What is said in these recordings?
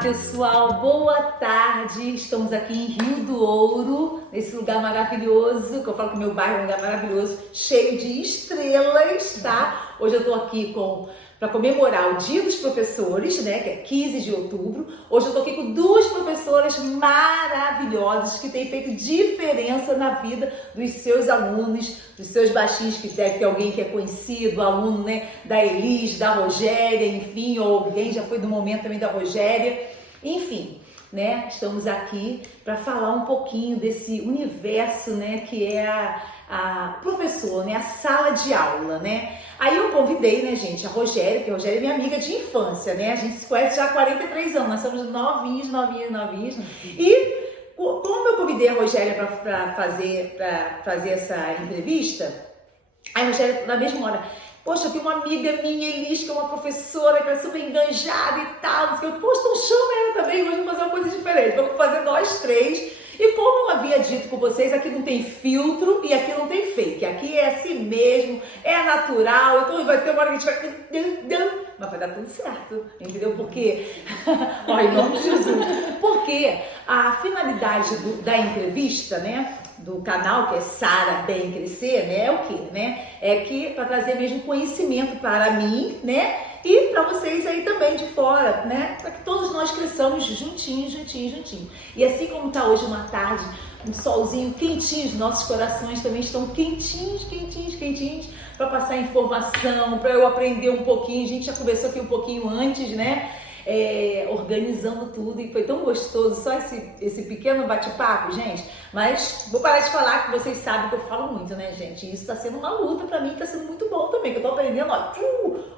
pessoal, boa tarde. Estamos aqui em Rio do Ouro, nesse lugar maravilhoso, que eu falo que meu bairro é um lugar maravilhoso, cheio de estrelas, tá? Hoje eu tô aqui para comemorar o Dia dos Professores, né, que é 15 de outubro. Hoje eu tô aqui com duas professoras maravilhosas que têm feito diferença na vida dos seus alunos, dos seus baixinhos, que deve ter alguém que é conhecido, aluno, né, da Elis, da Rogéria, enfim, ou alguém já foi do momento também da Rogéria, enfim, né, estamos aqui para falar um pouquinho desse universo, né, que é a professor, né, a sala de aula, né. Aí eu convidei, né, gente, a Rogéria, que a Rogéria é minha amiga de infância, né, a gente se conhece já há 43 anos, nós somos novinhos, e como eu convidei a Rogéria para fazer essa entrevista, aí a Rogéria, na mesma hora, poxa, eu tenho uma amiga minha, Elis, que é uma professora, que é super enganjada e tal, poxa, então chama ela também, hoje vamos fazer uma coisa diferente, vamos fazer nós três. E como eu havia dito com vocês, aqui não tem filtro e aqui não tem fake, aqui é assim mesmo, é natural, então vai ter uma hora que a gente vai... Mas vai dar tudo certo, entendeu? Porque, ó, em nome de Jesus, porque a finalidade da entrevista, né, do canal, que é Sara Bem Crescer, né, é o quê, né? É que para trazer mesmo conhecimento para mim, né, e para vocês aí também de fora, né, para que todos nós cresçamos juntinhos. E assim como tá hoje uma tarde, um solzinho quentinho, os nossos corações também estão quentinhos, para passar informação, para eu aprender um pouquinho. A gente já conversou aqui um pouquinho antes, né? Organizando tudo, e foi tão gostoso só esse pequeno bate-papo, gente. Mas vou parar de falar, que vocês sabem que eu falo muito, né, gente? E isso tá sendo uma luta pra mim, tá sendo muito bom também, que eu tô aprendendo, ó,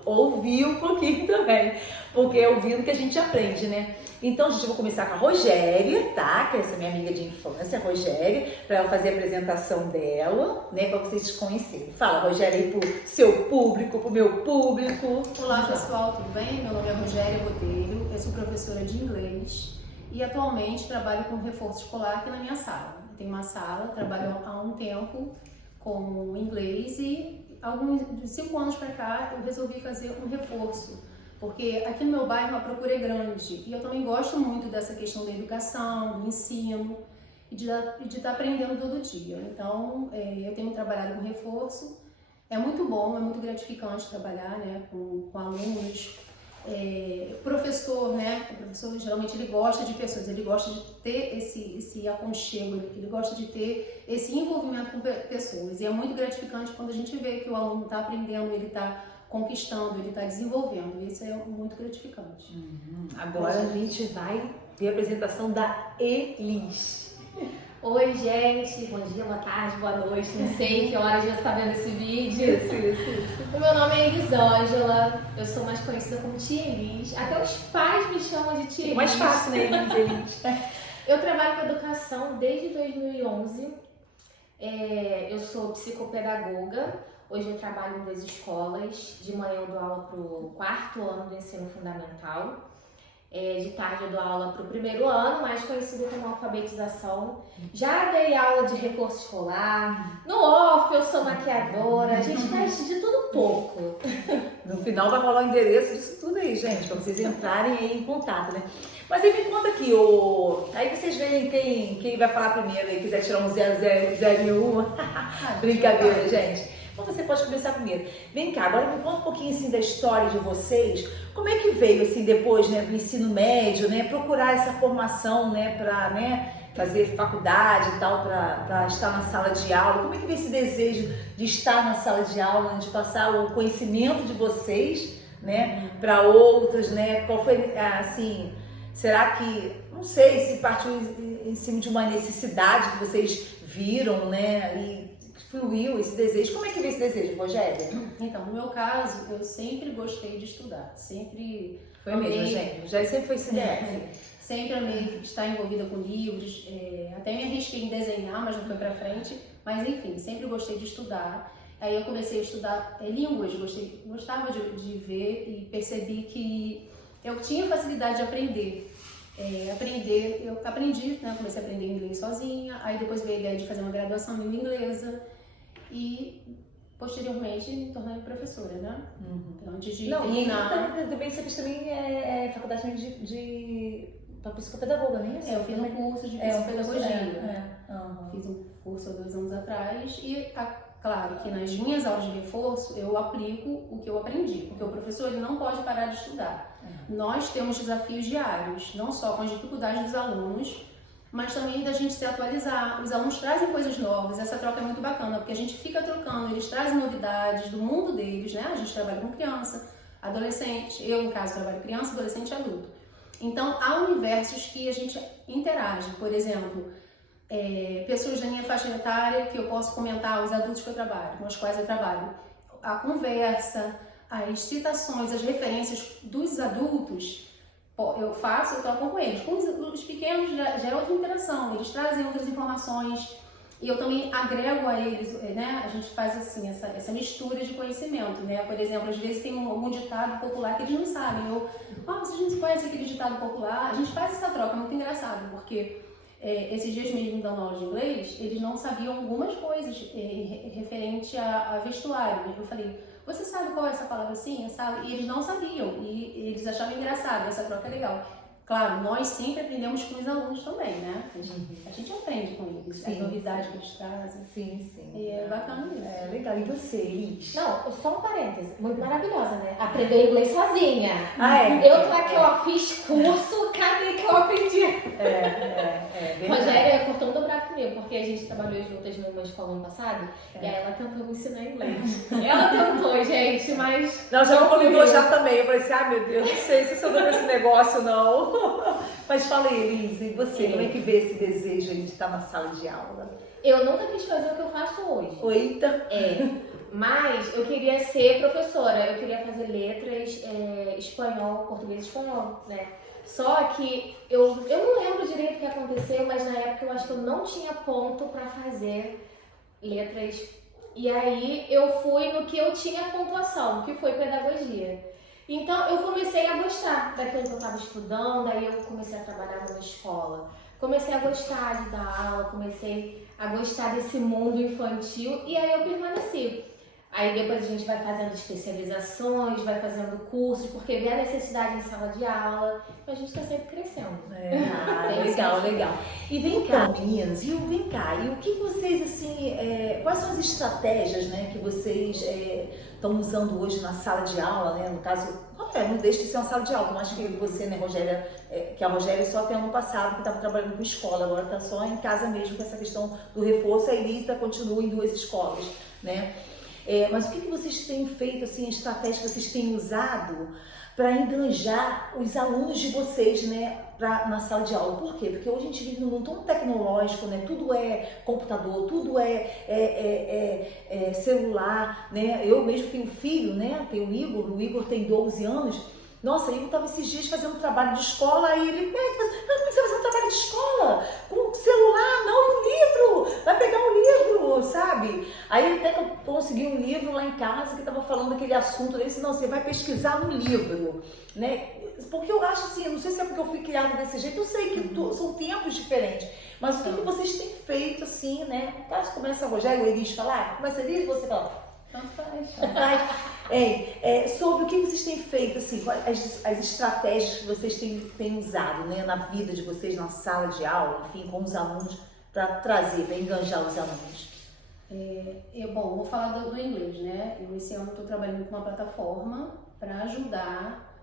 ouvir um pouquinho também, porque é ouvindo que a gente aprende, né? Então, gente, eu vou começar com a Rogéria, tá? Que é essa minha amiga de infância, a Rogéria, para ela fazer a apresentação dela, né? Para vocês se conhecerem. Fala, Rogéria, aí pro seu público, pro meu público. Olá, pessoal, tudo bem? Meu nome é Rogéria Botelho, eu sou professora de inglês e atualmente trabalho com reforço escolar aqui na minha sala. Eu tenho uma sala, trabalho há um tempo com inglês e de 5 anos para cá eu resolvi fazer um reforço. Porque aqui no meu bairro a procura é grande e eu também gosto muito dessa questão da educação, do ensino e de estar aprendendo todo dia. Então, eu tenho trabalhado com reforço, é muito bom, é muito gratificante trabalhar, né, com alunos. Professor, né, o professor geralmente ele gosta de pessoas, ele gosta de ter esse aconchego, ele gosta de ter esse envolvimento com pessoas. E é muito gratificante quando a gente vê que o aluno está aprendendo, ele está conquistando, ele está desenvolvendo. Isso é muito gratificante. Agora a gente vai ver a apresentação da Elis. Oi, gente. Bom dia, boa tarde, boa noite. Não sei que horas já está vendo esse vídeo. Isso. O meu nome é Elisângela. Eu sou mais conhecida como Tia Elis. Até os pais me chamam de Tia Elis. Mais fácil, né, Elis? Eu trabalho com educação desde 2011. Eu sou psicopedagoga. Hoje eu trabalho em 2 escolas. De manhã eu dou aula para o 4º ano do ensino fundamental. De tarde eu dou aula para o 1º ano, mais conhecido como alfabetização. Já dei aula de reforço escolar. No off eu sou maquiadora. A gente faz de tudo um pouco. No final vai rolar o endereço disso tudo aí, gente, para vocês entrarem aí em contato, né? Mas aí me conta aqui, aí vocês veem quem vai falar primeiro aí, quiser tirar um 001. Brincadeira, gente. Então você pode começar primeiro. Vem cá, agora me conta um pouquinho assim da história de vocês. Como é que veio assim depois, né, do ensino médio, né, procurar essa formação, né, para, né, fazer faculdade e tal, para estar na sala de aula? Como é que veio esse desejo de estar na sala de aula, de passar o conhecimento de vocês, né, para outros, né? Qual foi assim? Será que, não sei, se partiu em cima de uma necessidade que vocês viram, né, e fluiu esse desejo? Como é que veio esse desejo, Rogéria? Então, no meu caso, eu sempre gostei de estudar, sempre Foi mesmo, gente. Já sempre foi CDF. Sempre amei estar envolvida com livros, até me arrisquei em desenhar, mas não foi pra frente. Mas enfim, sempre gostei de estudar. Aí eu comecei a estudar línguas, gostava de ver e percebi que eu tinha facilidade de aprender. Eu aprendi, né? Comecei a aprender inglês sozinha, aí depois veio a ideia de fazer uma graduação em língua inglesa e posteriormente me tornei professora, né? Antes de Não, e terminar... também você fez também faculdade para psicopedagoga, não é isso? eu fiz um curso de psicopedagogia. Fiz um curso há 2 anos atrás e, claro, que nas minhas aulas de reforço eu aplico o que eu aprendi, porque o professor ele não pode parar de estudar. Nós temos desafios diários, não só com as dificuldades dos alunos, mas também da gente se atualizar. Os alunos trazem coisas novas, essa troca é muito bacana, porque a gente fica trocando, eles trazem novidades do mundo deles, né? A gente trabalha com criança, adolescente, eu, no caso, trabalho criança, adolescente e adulto. Então, há universos que a gente interage, por exemplo, pessoas da minha faixa etária que eu posso comentar, os adultos que eu trabalho, com os quais eu trabalho, a conversa, as citações, as referências dos adultos, eu toco com eles. Com os pequenos já é outra interação, eles trazem outras informações e eu também agrego a eles, né? A gente faz assim, essa mistura de conhecimento, né? Por exemplo, às vezes tem algum ditado popular que eles não sabem. Vocês não conhecem aquele ditado popular? A gente faz essa troca, é muito engraçado, porque esses dias mesmo dando aula de inglês, eles não sabiam algumas coisas referente a vestuário. Eu falei, você sabe qual é essa palavra assim? Sabe? E eles não sabiam, e eles achavam engraçado, essa troca é legal. Claro, nós sempre aprendemos com os alunos também, né? A gente aprende com eles, as novidades que eles trazem. Sim. E é bacana isso. É legal. E você, Liz? Não, só um parêntese, muito maravilhosa, né? Aprendeu inglês sozinha. É? Eu tô aqui, ó, fiz curso, cadê que eu aprendi? Rogéria cortou um dobrado comigo, porque a gente trabalhou juntas numa escola ano passado, e aí ela tentou me ensinar inglês. Ela tentou, gente, mas... Não, já me convidou já também. Eu falei assim, meu Deus, não sei se eu dou esse negócio, não. Mas fala aí, Liz, e você? Como é que vê esse desejo aí de estar na sala de aula? Eu nunca quis fazer o que eu faço hoje. Eita! Mas eu queria ser professora, eu queria fazer letras, espanhol, português e espanhol, né? Só que eu não lembro direito o que aconteceu, mas na época eu acho que eu não tinha ponto pra fazer letras. E aí eu fui no que eu tinha pontuação, que foi pedagogia. Então eu comecei a gostar daquilo que eu estava estudando, aí eu comecei a trabalhar numa escola. Comecei a gostar de dar aula, comecei a gostar desse mundo infantil e aí eu permaneci. Aí depois a gente vai fazendo especializações, vai fazendo cursos, porque vê a necessidade em sala de aula, então a gente está sempre crescendo. Legal. E vem cá, meninas, e o que vocês, assim, quais são as estratégias, né, que vocês estão usando hoje na sala de aula, né, no caso, não deixa de ser uma sala de aula, eu acho que você, né, Rogéria, que a Rogéria só até ano passado que estava trabalhando com escola, agora está só em casa mesmo com essa questão do reforço, a Elisa continua em 2 escolas, né. Mas o que vocês têm feito, assim, a estratégia que vocês têm usado para enganjar os alunos de vocês, né, na sala de aula? Por quê? Porque hoje a gente vive num mundo tão tecnológico, né, tudo é computador, tudo é celular, né, eu mesmo tenho filho, né, tenho o Igor tem 12 anos, nossa, eu estava esses dias fazendo trabalho de escola, aí ele, como é que você vai fazer um trabalho de escola? Com celular? Não, um livro! Vai pegar um livro, sabe? Aí até que eu consegui um livro lá em casa que estava falando daquele assunto, ele disse, não, você vai pesquisar no livro, né? Porque eu acho assim, não sei se é porque eu fui criada desse jeito, eu sei que são tempos diferentes, mas o que vocês têm feito, assim, né? Caso começa a Rogério, o Elis falar, começa a Elis, você fala... Tanto faz. Sobre o que vocês têm feito, assim, as estratégias que vocês têm usado, né, na vida de vocês, na sala de aula, enfim, com os alunos, para trazer, para enganjar os alunos. Bom, vou falar do inglês, né? Eu esse ano estou trabalhando com uma plataforma para ajudar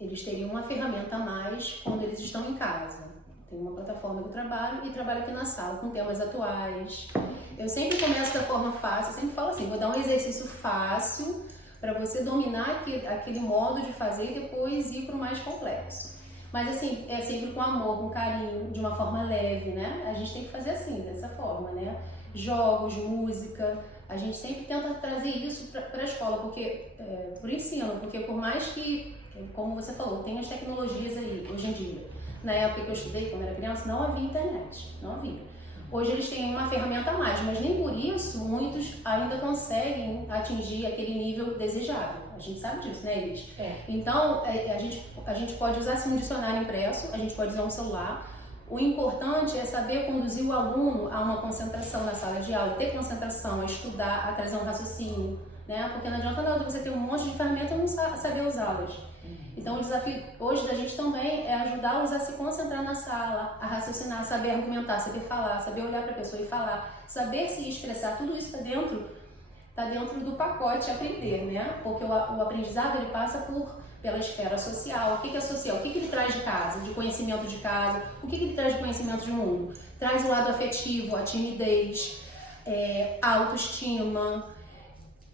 eles terem uma ferramenta a mais quando eles estão em casa. Tem uma plataforma que eu trabalho e trabalho aqui na sala com temas atuais. Eu sempre começo da forma fácil, eu sempre falo assim, vou dar um exercício fácil para você dominar aquele modo de fazer e depois ir para o mais complexo. Mas assim, é sempre com amor, com carinho, de uma forma leve, né? A gente tem que fazer assim, dessa forma, né? Jogos, música, a gente sempre tenta trazer isso para a escola, porque, por ensino, porque por mais que, como você falou, tem as tecnologias aí, hoje em dia. Na época que eu estudei, quando era criança, não havia internet, não havia. Hoje eles têm uma ferramenta a mais, mas nem por isso muitos ainda conseguem atingir aquele nível desejável. A gente sabe disso, né, Elis? Então, a gente pode usar assim, um dicionário impresso, a gente pode usar um celular, O importante é saber conduzir o aluno a uma concentração na sala de aula, ter concentração, a estudar, a trazer um raciocínio, né? Porque não adianta nada você ter um monte de ferramentas e não saber usá-las. Então o desafio hoje da gente também é ajudá-los a se concentrar na sala, a raciocinar, saber argumentar, saber falar, saber olhar para a pessoa e falar, saber se expressar, tudo isso está dentro do pacote aprender, né? Porque o aprendizado ele passa pela esfera social. O que é social? O que ele traz de casa, de conhecimento de casa? O que ele traz de conhecimento de mundo? Traz o lado afetivo, a timidez, a autoestima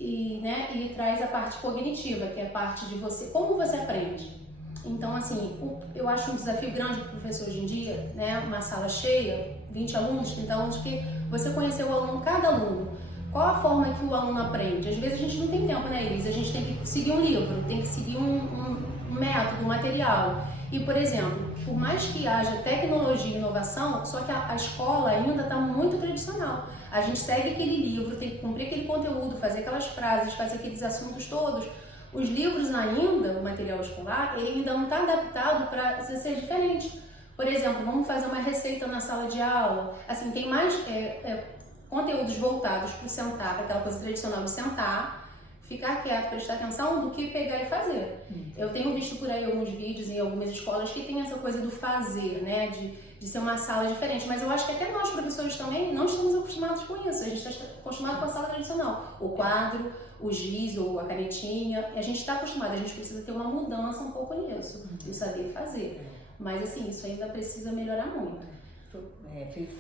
e traz a parte cognitiva, que é a parte de você, como você aprende. Então, assim, eu acho um desafio grande para o professor hoje em dia, né? Uma sala cheia, 20 alunos, 30 alunos, que você conhecer o aluno, cada aluno. Qual a forma que o aluno aprende? Às vezes a gente não tem tempo, né, Elisa? A gente tem que seguir um livro, tem que seguir um método, um material. E, por exemplo, por mais que haja tecnologia e inovação, só que a escola ainda está muito tradicional. A gente segue aquele livro, tem que cumprir aquele conteúdo, fazer aquelas frases, fazer aqueles assuntos todos. Os livros ainda, o material escolar, ele ainda não está adaptado para ser diferente. Por exemplo, vamos fazer uma receita na sala de aula. Assim, tem mais conteúdos voltados para sentar, para aquela coisa tradicional de sentar, ficar quieto, prestar atenção, do que pegar e fazer. Eu tenho visto por aí alguns vídeos em algumas escolas que tem essa coisa do fazer, né, de ser uma sala diferente, mas eu acho que até nós, professores, também não estamos acostumados com isso. A gente está acostumado com a sala tradicional, o quadro, o giz ou a canetinha, a gente está acostumado, a gente precisa ter uma mudança um pouco nisso, de saber fazer. Mas assim, isso ainda precisa melhorar muito.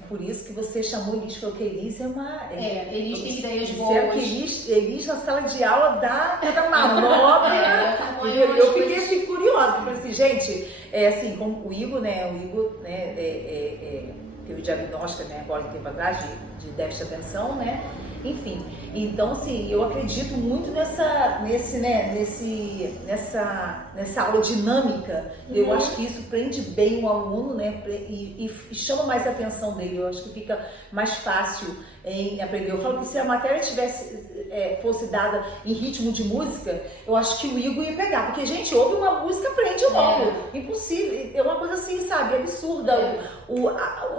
Por isso que você chamou Elis, falou que Elis é uma... Elis tem ideias boas. Elis na sala de aula dá uma manobra. Eu fiquei assim curiosa, porque assim, gente, assim, como o Igor, né, teve o diagnóstico, né, agora em tempo atrás, de déficit de atenção, né, enfim. Então, assim, eu acredito muito nessa aula dinâmica. Eu acho que isso prende bem o aluno, né, e chama mais a atenção dele. Eu acho que fica mais fácil em aprender. Eu falo que se a matéria fosse dada em ritmo de música, eu acho que o Igor ia pegar. Porque, gente, ouve uma música, aprende logo. Impossível. É uma coisa assim, sabe, absurda.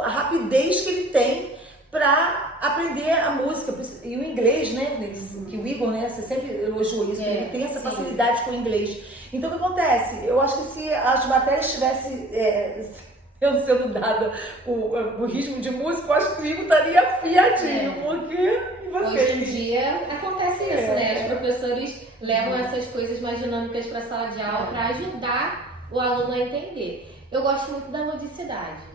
A rapidez que ele tem para aprender a música e o inglês, né? Que o Igor, né? Você sempre elogiou isso, ele tem essa facilidade com o inglês. Então, o que acontece? Eu acho que se as matérias tivessem sendo dadas o ritmo de música, eu acho que o Igor estaria afiadinho, porque hoje em dia acontece isso, né? Os professores levam essas coisas mais dinâmicas para a sala de aula para ajudar o aluno a entender. Eu gosto muito da ludicidade.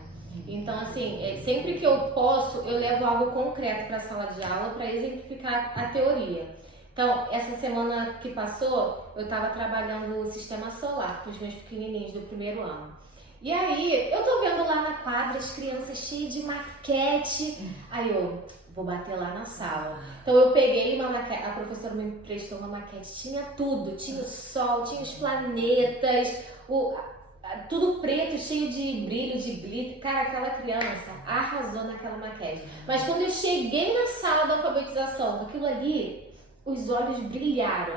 Então, assim, sempre que eu posso, eu levo algo concreto para a sala de aula para exemplificar a teoria. Então, essa semana que passou, eu estava trabalhando o sistema solar com os meus pequenininhos do primeiro ano. E aí, eu tô vendo lá na quadra as crianças cheias de maquete. Aí eu vou bater lá na sala. Então, eu peguei uma maquete, a professora me emprestou uma maquete. Tinha tudo, tinha o sol, tinha os planetas, tudo preto, cheio de brilho, de glitter. Cara, aquela criança arrasou naquela maquete. Mas quando eu cheguei na sala da alfabetização, aquilo ali, os olhos brilharam.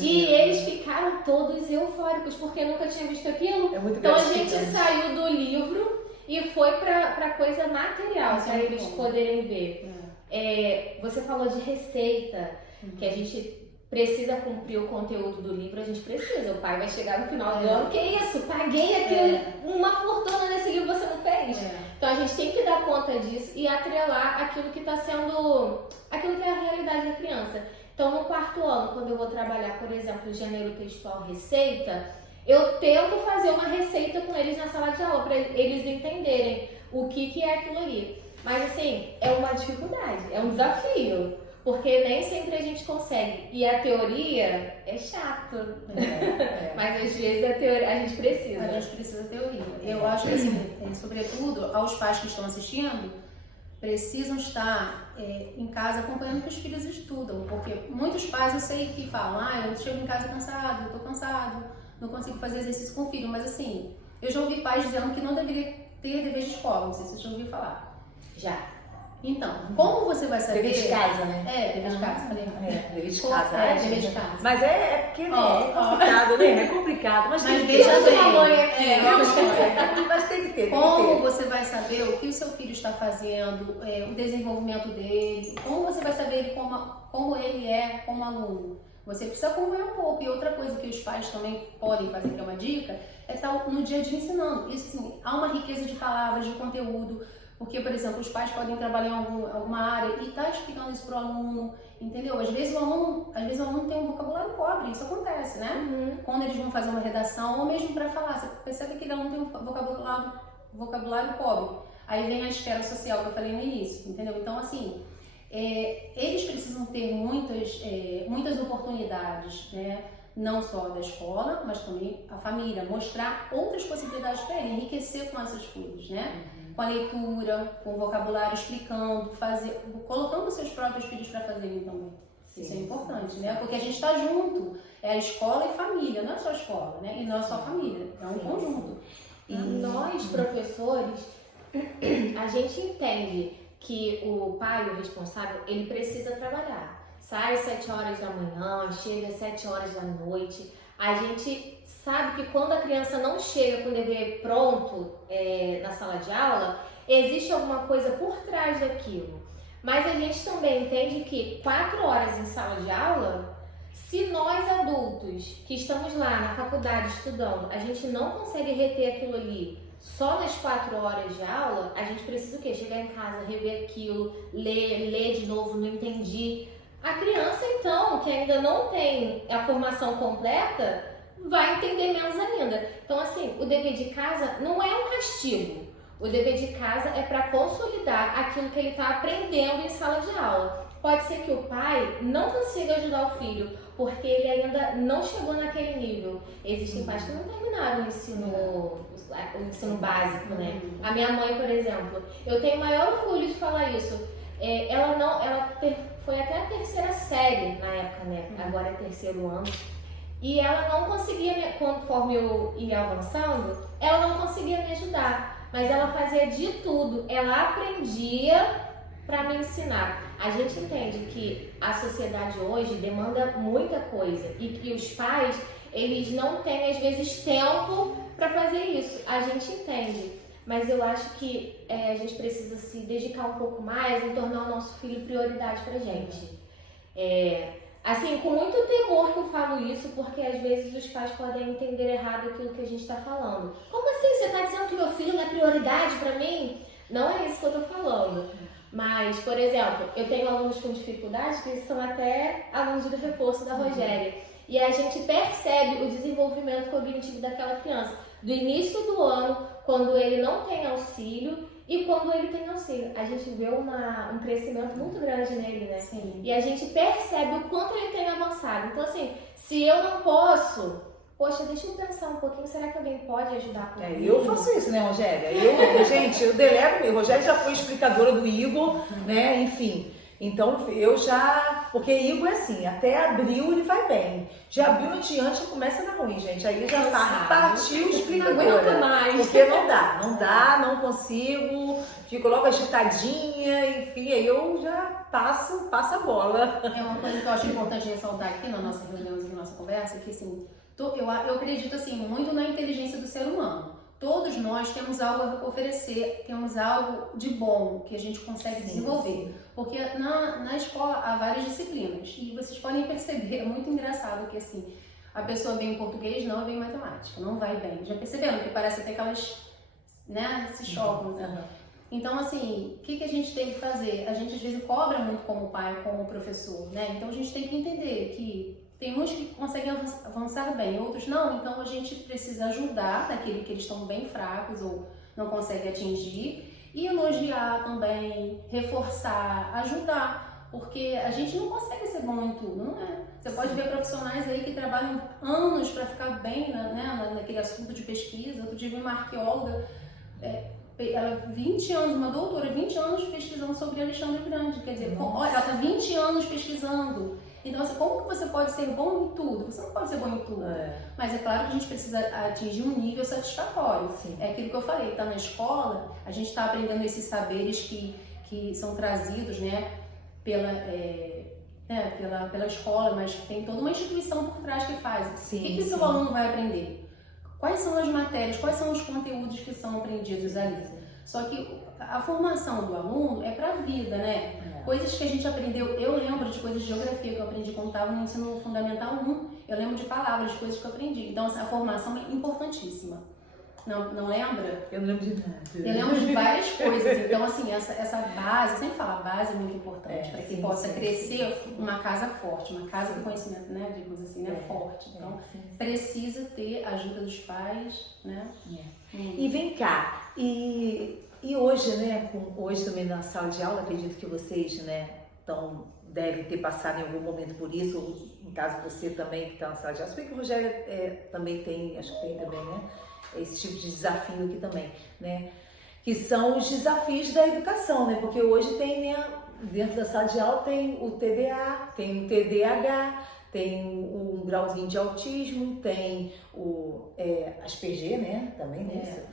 E eles ficaram todos eufóricos, porque eu nunca tinha visto aquilo. Então a gente saiu do livro e foi pra coisa material, para eles poderem ver. Você falou de receita, que a gente precisa cumprir o conteúdo do livro, a gente precisa. O pai vai chegar no final do ano, que isso? Paguei uma fortuna nesse livro, você não fez? Então a gente tem que dar conta disso e atrelar aquilo que está sendo, aquilo que é a realidade da criança. Então no quarto ano, quando eu vou trabalhar, por exemplo, gênero textual receita, eu tento fazer uma receita com eles na sala de aula, para eles entenderem o que é aquilo ali. Mas assim, é uma dificuldade, é um desafio. Porque nem sempre a gente consegue. E a teoria é chato. Mas às vezes a teoria a gente precisa. A gente precisa da teoria. Eu acho que, assim, sobretudo, aos pais que estão assistindo, precisam estar em casa acompanhando que os filhos estudam. Porque muitos pais, eu sei que falam, eu chego em casa cansado, eu tô cansado, não consigo fazer exercício com o filho. Mas assim, eu já ouvi pais dizendo que não deveria ter dever de escola. Não sei se você já ouviu falar. Já. Então, como você vai saber... Dever de casa, né? Dever de casa, falei. Dever de casa. Dever de casa. Mas é porque é complicado, né? É complicado. Mas tem que ter veja bem, uma mãe aqui. Mas tem que ter. Como você vai saber o que o seu filho está fazendo, o desenvolvimento dele, como você vai saber ele como ele é como aluno? Você precisa acompanhar um pouco. E outra coisa que os pais também podem fazer, que é uma dica, é estar no dia a dia ensinando. Isso, assim, há uma riqueza de palavras, de conteúdo. Porque, por exemplo, os pais podem trabalhar em alguma área e estar explicando isso para o aluno, entendeu? Às vezes o aluno tem um vocabulário pobre, isso acontece, né? Quando eles vão fazer uma redação, ou mesmo para falar, você percebe que ele aluno tem um vocabulário pobre. Aí vem a esfera social que eu falei no início, entendeu? Então, assim, eles precisam ter muitas oportunidades, né? Não só da escola, mas também a família, mostrar outras possibilidades para ele, enriquecer com essas coisas, né? Com a leitura, com o vocabulário, explicando, colocando os seus próprios filhos para fazerem também. Sim, isso é importante, né? Porque a gente está junto, é a escola e família, não é só a escola, né? E não é só a família, é um conjunto. E nós, professores, a gente entende que o pai, o responsável, ele precisa trabalhar. Sai às 7 horas da manhã, chega às 7 horas da noite. A gente sabe que quando a criança não chega com o dever pronto na sala de aula, existe alguma coisa por trás daquilo. Mas a gente também entende que 4 horas em sala de aula, se nós adultos que estamos lá na faculdade estudando, a gente não consegue reter aquilo ali só nas 4 horas de aula, a gente precisa o quê? Chegar em casa, rever aquilo, ler de novo, não entendi. A criança, então, que ainda não tem a formação completa, vai entender menos ainda. Então, assim, o dever de casa não é um castigo. O dever de casa é para consolidar aquilo que ele está aprendendo em sala de aula. Pode ser que o pai não consiga ajudar o filho, porque ele ainda não chegou naquele nível. Existem pais que não terminaram o ensino básico, né? A minha mãe, por exemplo, eu tenho o maior orgulho de falar isso. Ela foi até a 3ª série na época, né? Agora é 3º ano. E ela não conseguia, conforme eu ia avançando, ela não conseguia me ajudar. Mas ela fazia de tudo. Ela aprendia para me ensinar. A gente entende que a sociedade hoje demanda muita coisa e que os pais, eles não têm, às vezes, tempo para fazer isso. A gente entende. Mas eu acho que a gente precisa se dedicar um pouco mais em tornar o nosso filho prioridade pra gente. Assim, com muito temor que eu falo isso, porque às vezes os pais podem entender errado aquilo que a gente está falando. Como assim? Você está dizendo que meu filho não é prioridade pra mim? Não é isso que eu tô falando. Mas, por exemplo, eu tenho alunos com dificuldades que são até alunos do reforço da Rogéria. E a gente percebe o desenvolvimento cognitivo daquela criança. Do início do ano, quando ele não tem auxílio e quando ele tem auxílio. A gente vê um crescimento muito grande nele, né? Sim. E a gente percebe o quanto ele tem avançado. Então, assim, se eu não posso, poxa, deixa eu pensar um pouquinho, será que alguém pode ajudar comigo? Eu faço isso, né, Rogéria? Eu delego, a Rogéria já foi explicadora do Igor, né, enfim. Então, eu já... Porque Igor é assim, até abril ele vai bem. De abril em diante começa a dar ruim, gente. Aí já partiu explicadora. Não aguento mais. Porque não consigo, fico logo agitadinha, enfim, aí eu já passo a bola. É uma coisa que eu acho importante ressaltar aqui na nossa reunião, na nossa conversa, que assim, eu acredito assim, muito na inteligência do ser humano. Todos nós temos algo a oferecer, temos algo de bom que a gente consegue desenvolver. Porque na escola há várias disciplinas e vocês podem perceber, é muito engraçado que assim, a pessoa vem em português, não vem em matemática, não vai bem. Já perceberam que parece até que elas, né, se chocam. Né? Então assim, o que a gente tem que fazer? A gente às vezes cobra muito como pai, como professor, né? Então a gente tem que entender que tem uns que conseguem avançar bem, outros não. Então a gente precisa ajudar naquele que eles estão bem fracos ou não conseguem atingir. E elogiar também, reforçar, ajudar. Porque a gente não consegue ser bom em tudo, não é? Você pode ver profissionais aí que trabalham anos para ficar bem, né, naquele assunto de pesquisa. Outro dia vi uma arqueóloga, ela 20 anos, uma doutora, 20 anos pesquisando sobre Alexandre o Grande. Quer dizer, olha, ela está 20 anos pesquisando. Então, assim, como que você pode ser bom em tudo? Você não pode ser bom em tudo. Mas é claro que a gente precisa atingir um nível satisfatório. Sim. É aquilo que eu falei, tá na escola, a gente está aprendendo esses saberes que que são trazidos, né, pela escola, mas tem toda uma instituição por trás que faz. Sim, o que o seu aluno vai aprender? Quais são as matérias, quais são os conteúdos que são aprendidos ali? Só que a formação do aluno é para a vida, né? Coisas que a gente aprendeu, eu lembro de coisas de geografia que eu aprendi quando estava no ensino fundamental 1, eu lembro de palavras, de coisas que eu aprendi. Então, a formação é importantíssima. Não lembra? Eu não lembro de nada. Eu lembro de várias coisas. Então, assim, essa base, eu sempre falo, a base é muito importante para que possa crescer uma casa forte, uma casa de conhecimento, né? Digamos assim, né? Forte. Então, precisa ter a ajuda dos pais, né? E vem cá, e hoje, né? Hoje também na sala de aula, acredito que vocês, né? Devem ter passado em algum momento por isso, ou em caso você também que está na sala de aula. Se bem que o Rogério também tem, acho que tem também, né? Esse tipo de desafio aqui também, né? Que são os desafios da educação, né? Porque hoje tem, né, dentro da sala de aula tem o TDA, tem o TDAH, tem um grauzinho de autismo, tem o Asperger, né? Também, né?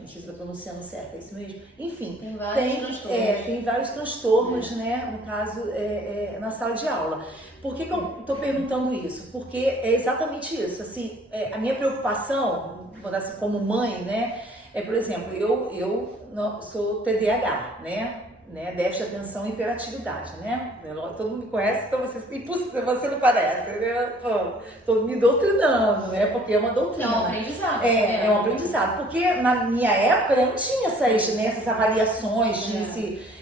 Não sei se estou pronunciando certo, é isso mesmo? Enfim, tem vários transtornos. Tem vários transtornos, né? No caso, na sala de aula. Por que eu estou perguntando isso? Porque é exatamente isso. Assim, a minha preocupação, como mãe, né? Por exemplo, eu não, sou TDAH, né? Déficit de atenção e hiperatividade, né? Todo mundo me conhece, então você não parece, né? Tô me doutrinando, né? Porque é uma doutrina. É um aprendizado. É um aprendizado, porque na minha época eu não tinha essas avaliações,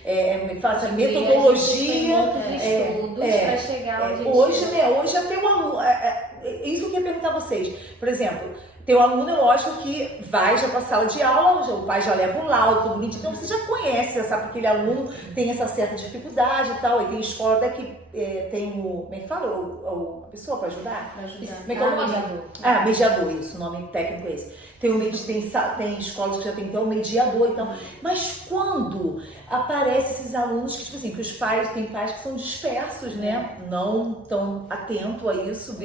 essa metodologia. Estudos para chegar onde Hoje até um aluno. Isso que eu ia perguntar a vocês. Por exemplo, teu aluno, é lógico que vai já para a sala de aula, o pai já leva o laudo, tudo bonitinho, então você já conhece, sabe que aquele aluno tem essa certa dificuldade e tal, e tem escola até que tem como é que fala? A pessoa para ajudar? Para ajudar. Como é que é o nome? Mediador, isso, o nome técnico é esse. Tem escolas que já tem um mediador, então. Mas quando aparecem esses alunos que, tipo assim, que os pais, tem pais que são dispersos, né? Não estão atentos a isso,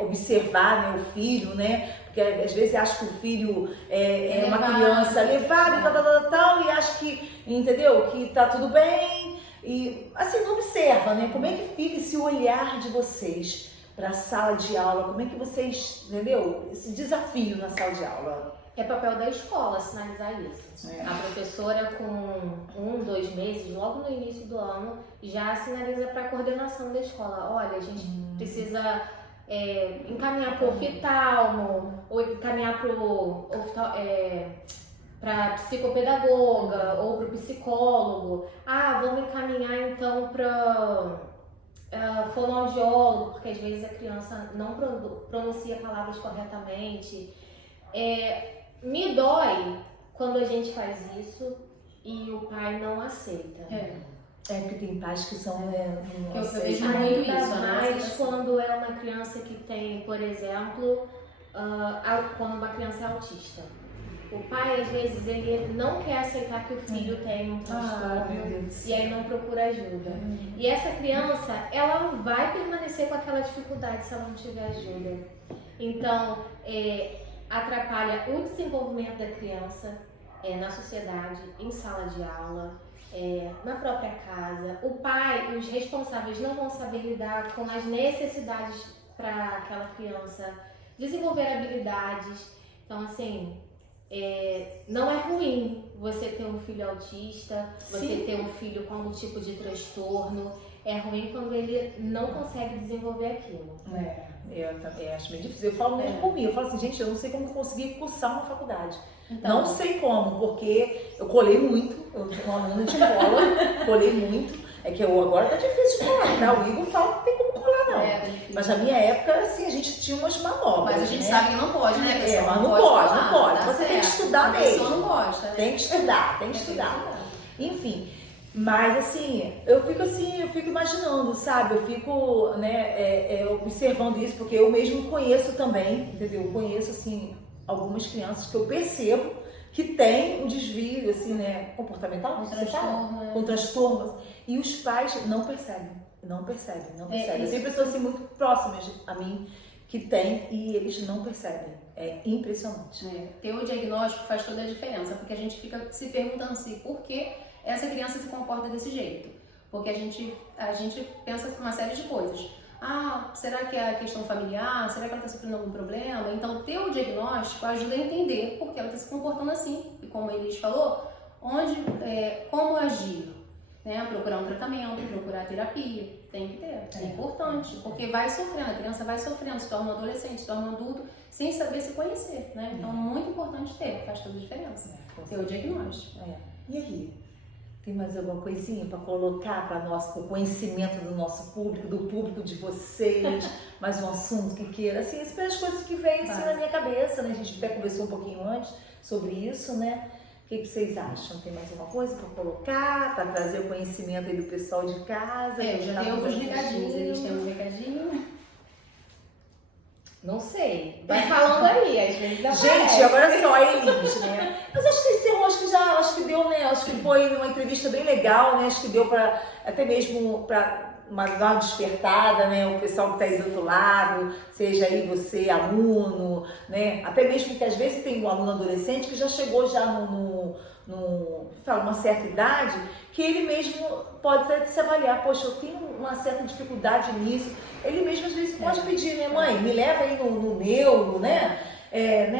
observar, né, o filho, né? Porque às vezes acha que o filho é uma criança levada e tal, e acha que, entendeu? Que tá tudo bem. E assim, não observa, né? Como é que fica esse olhar de vocês para a sala de aula? Como é que vocês, entendeu? Esse desafio na sala de aula. É papel da escola sinalizar isso. A professora, com 2 meses, logo no início do ano, já sinaliza para a coordenação da escola. Olha, a gente precisa encaminhar para o oftalmo, ou encaminhar para psicopedagoga ou para o psicólogo. Vamos encaminhar então para fonoaudiólogo, porque às vezes a criança não pronuncia palavras corretamente. Me dói quando a gente faz isso e o pai não aceita. Porque tem pais que são... Eu vejo muito isso, mas quando é uma criança que tem, por exemplo, quando uma criança é autista. O pai, às vezes, ele não quer aceitar que o filho tem um transtorno e aí não procura ajuda. E essa criança, ela vai permanecer com aquela dificuldade se ela não tiver ajuda. Então, atrapalha o desenvolvimento da criança na sociedade, em sala de aula, na própria casa. O pai e os responsáveis não vão saber lidar com as necessidades para aquela criança desenvolver habilidades. Então, assim... não é ruim você ter um filho autista, você ter um filho com algum tipo de transtorno. É ruim quando ele não consegue desenvolver aquilo. Eu também acho meio difícil. Eu falo muito por mim. Eu falo assim, gente, eu não sei como eu consegui cursar uma faculdade. Então, não sei como, porque eu colei muito. Eu sou uma aluna de escola, colei muito. Que agora tá difícil de colar, tá? O Igor fala que não tem como colar, não. Mas na minha época, assim, a gente tinha umas manobras. Mas a gente sabe que não pode, né, pessoal? Mas não pode. Você tem que estudar mesmo. A pessoa não gosta, né? Tem que estudar. Enfim, mas assim, eu fico imaginando, sabe? Eu fico, observando isso, porque eu mesmo conheço também, entendeu? Eu conheço, assim, algumas crianças que eu percebo que tem um desvio, assim, né, comportamental, com transtorno, e os pais não percebem. Eu tenho pessoas assim muito próximas a mim que tem e eles não percebem. É impressionante. Ter o diagnóstico faz toda a diferença, porque a gente fica se perguntando assim, por que essa criança se comporta desse jeito. Porque a gente pensa uma série de coisas. Ah, será que é a questão familiar? Será que ela está sofrendo algum problema? Então, ter o diagnóstico ajuda a entender por que ela está se comportando assim. E como a Elis falou, como agir, né? Procurar um tratamento, procurar terapia. Tem que ter, é importante. Porque vai sofrendo, a criança vai sofrendo, se torna um adolescente, se torna um adulto, sem saber se conhecer, né? Então, muito importante ter, faz toda a diferença. Ter o diagnóstico. E aí? Tem mais alguma coisinha para colocar para nós, para o conhecimento do nosso público, do público de vocês? Mais um assunto que queira? Assim, essas são as coisas que vêm assim na minha cabeça, né? A gente até conversou um pouquinho antes sobre isso, né? O que vocês acham? Tem mais alguma coisa para colocar, para trazer o conhecimento aí do pessoal de casa? Eu já tenho alguns recadinhos, eles têm um recadinho. Não sei. Vai falando aí, às vezes aparece. Gente, agora só, a Elis, né? Mas acho que deu, né? Acho que foi uma entrevista bem legal, né? Acho que deu para até mesmo para dar uma despertada, né? O pessoal que está aí do outro lado, seja aí você, aluno, né? Até mesmo que às vezes tem um aluno adolescente que já chegou já uma certa idade, que ele mesmo pode se avaliar, poxa, eu tenho uma certa dificuldade nisso. Ele mesmo às vezes pode pedir, né, mãe, me leva aí no neuro, né?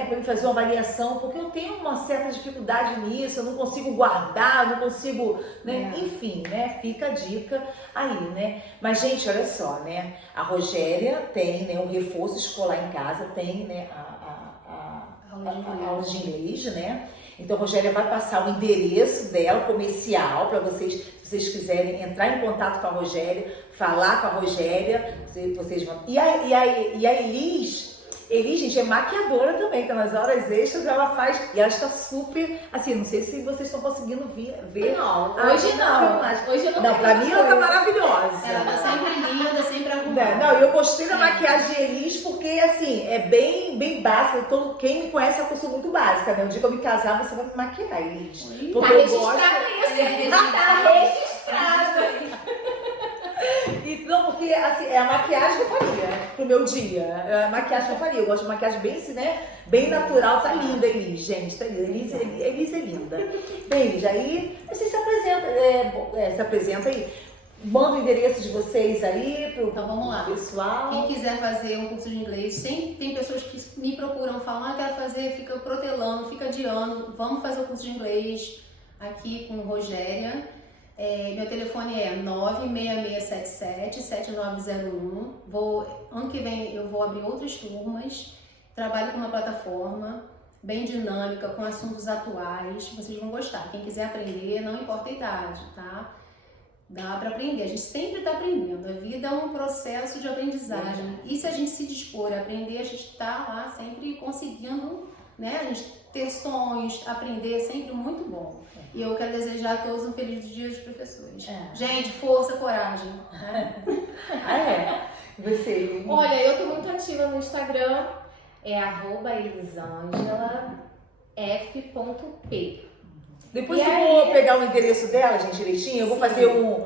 Para me fazer uma avaliação, porque eu tenho uma certa dificuldade nisso, eu não consigo guardar, não consigo, né? Enfim, né? Fica a dica aí, né? Mas, gente, olha só, né? A Rogéria tem, né, um reforço escolar em casa, tem, né, a aula de inglês, né? Então, a Rogéria vai passar o endereço dela, comercial, para vocês, se vocês quiserem entrar em contato com a Rogéria, falar com a Rogéria, vocês vão... E a Elis, gente, é maquiadora também, então nas horas extras ela faz, e ela está super, assim, não sei se vocês estão conseguindo ver. Não, hoje não. Hoje eu não. Pra mim ela tá maravilhosa. Ela tá sempre linda, sempre arrumada. Não, eu gostei da maquiagem de Elis porque, assim, é bem básica. Então, quem me conhece sabe que eu sou muito básica, né? O dia que eu me casar, você vai me maquiar, Elis. Tá registrado isso. Tá registrado. Então, porque assim, é a maquiagem que eu faria pro meu dia. É a maquiagem que eu faria. Eu gosto de maquiagem bem assim, né? Bem natural. Tá linda, Elis, gente. Tá linda. Elis é linda. Bem, Elis, aí você se apresenta aí. Manda o endereço de vocês aí pro Então vamos lá, pessoal. Quem quiser fazer um curso de inglês, sempre tem pessoas que me procuram, falam, quero fazer, fica protelando, fica adiando. Vamos fazer o curso de inglês aqui com Rogéria. Meu telefone é 96677-7901. Ano que vem eu vou abrir outras turmas. Trabalho com uma plataforma bem dinâmica, com assuntos atuais. Vocês vão gostar. Quem quiser aprender, não importa a idade, tá? Dá para aprender. A gente sempre está aprendendo. A vida é um processo de aprendizagem. E se a gente se dispor a aprender, a gente está lá sempre conseguindo, né? A gente ter sonhos, aprender é sempre muito bom. E eu quero desejar a todos um feliz dia dos professores. Gente, força, coragem. Né? Você? Olha, eu tô muito ativa no Instagram. É @elisangela.f.p. Depois eu vou pegar o endereço dela, gente, direitinho. Eu vou fazer um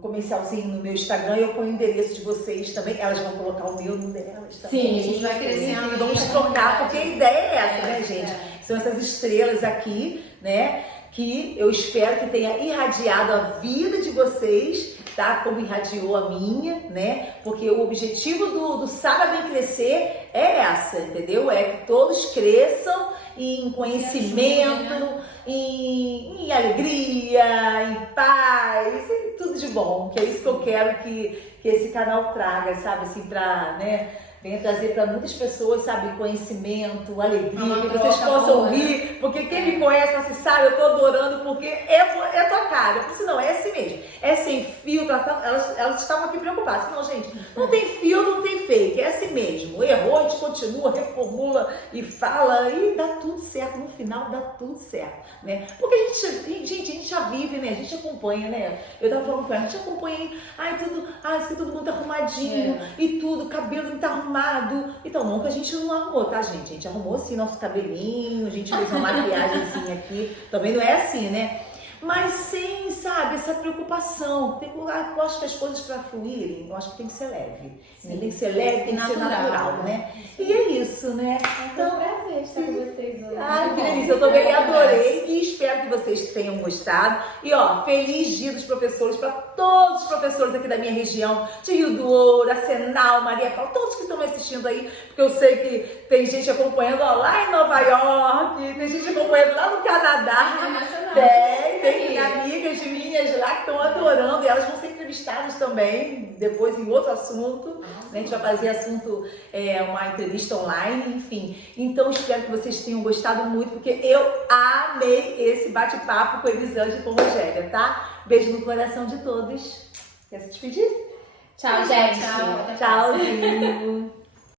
comercialzinho no meu Instagram e eu ponho o endereço de vocês também. Elas vão colocar o meu no delas também. Sim, a gente vai crescendo. Vamos trocar, porque a ideia é essa, né, gente? São essas estrelas aqui, né? Que eu espero que tenha irradiado a vida de vocês, tá? Como irradiou a minha, né? Porque o objetivo do Saiba Bem Crescer é essa, entendeu? É que todos cresçam em conhecimento, em alegria, em paz, em tudo de bom. Que é isso que eu quero que esse canal traga, sabe? Assim, pra, né? Venha trazer para muitas pessoas, sabe, conhecimento, alegria, que vocês possam rir, porque quem me conhece, assim, sabe, eu tô adorando, porque é tua cara. Eu disse, não, é assim mesmo, é sem filtro. Elas estavam aqui preocupadas, não, gente, não tem filtro, não tem fake, é assim mesmo. Errou, a gente continua, reformula e fala, e dá tudo certo, no final dá tudo certo, né? Porque a gente já vive, né, a gente acompanha, né? Eu tava falando com ela, a gente acompanha, isso que todo mundo tá arrumadinho, e tudo, cabelo não tá arrumado. Então, não que a gente não arrumou, tá, gente? A gente arrumou sim nosso cabelinho, a gente fez uma maquiagemzinha aqui. Também não é assim, né? mas sem, sabe, essa preocupação. Eu acho que as coisas para fluírem, eu acho que tem que ser leve. Tem que ser leve, tem que ser natural, né? E é isso, né? Então, um prazer estar com vocês hoje. Ah, que delícia, eu também adorei e espero que vocês tenham gostado. E ó, feliz dia dos professores para todos os professores aqui da minha região, de Rio do Ouro, Arsenal, Maria Paula, todos que estão me assistindo aí, porque eu sei que tem gente acompanhando ó, lá em Nova York, tem gente acompanhando lá no Canadá. Tem amigas minhas lá que estão adorando e elas vão ser entrevistadas também, depois em outro assunto. A gente vai fazer assunto, uma entrevista online, enfim. Então espero que vocês tenham gostado muito, porque eu amei esse bate-papo com a Elisângela e com a Rogéria, tá? Beijo no coração de todos. Quer se despedir? Tchau, gente. Tchau. Tchauzinho.